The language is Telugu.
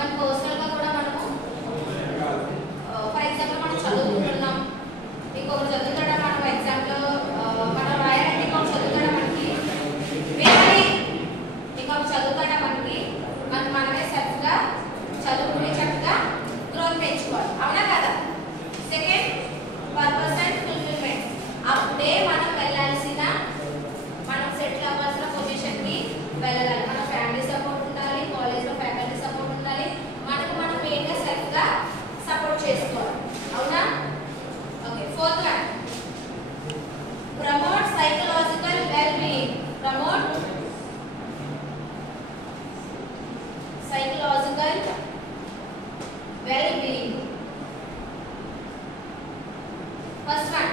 మన పర్సనల్ గా కూడా మనము ఫర్ ఎగ్జాంపుల్ మనం చదువుకుంటున్నాం, ఇంకొకరు చదువుతాడా, మనం ఎగ్జామ్ లో మనం రాయాలంటే ఇంకొకరు చదువుతాడా మనకి, వేరే ఇంకొకరు చదువుతాడా మనకి, మనమే సెల్ఫ్ గా చదువుకుని చక్కగా గ్రోత్ పెంచుకోవాలి. అవునా కదా? Second purpose and fulfilment. అప్పుడే మనం వెళ్ళాల్సిన, మనం సెటిల్ అవ్వాల్సిన పొజిషన్ కి వెళ్ళాలి. మన ఫ్యామిలీ సపోర్ట్ ఉండాలి, కాలేజ్ లో ఫ్యాకల్టీ సపోర్ట్ ఉండాలి, మనకు మనం మెయిన్ గా సెల్ఫ్ గా సపోర్ట్ చేసుకోవాలి. అవునా? Okay. Fourth one, promote psychological well being. Promote psychological well being. First one,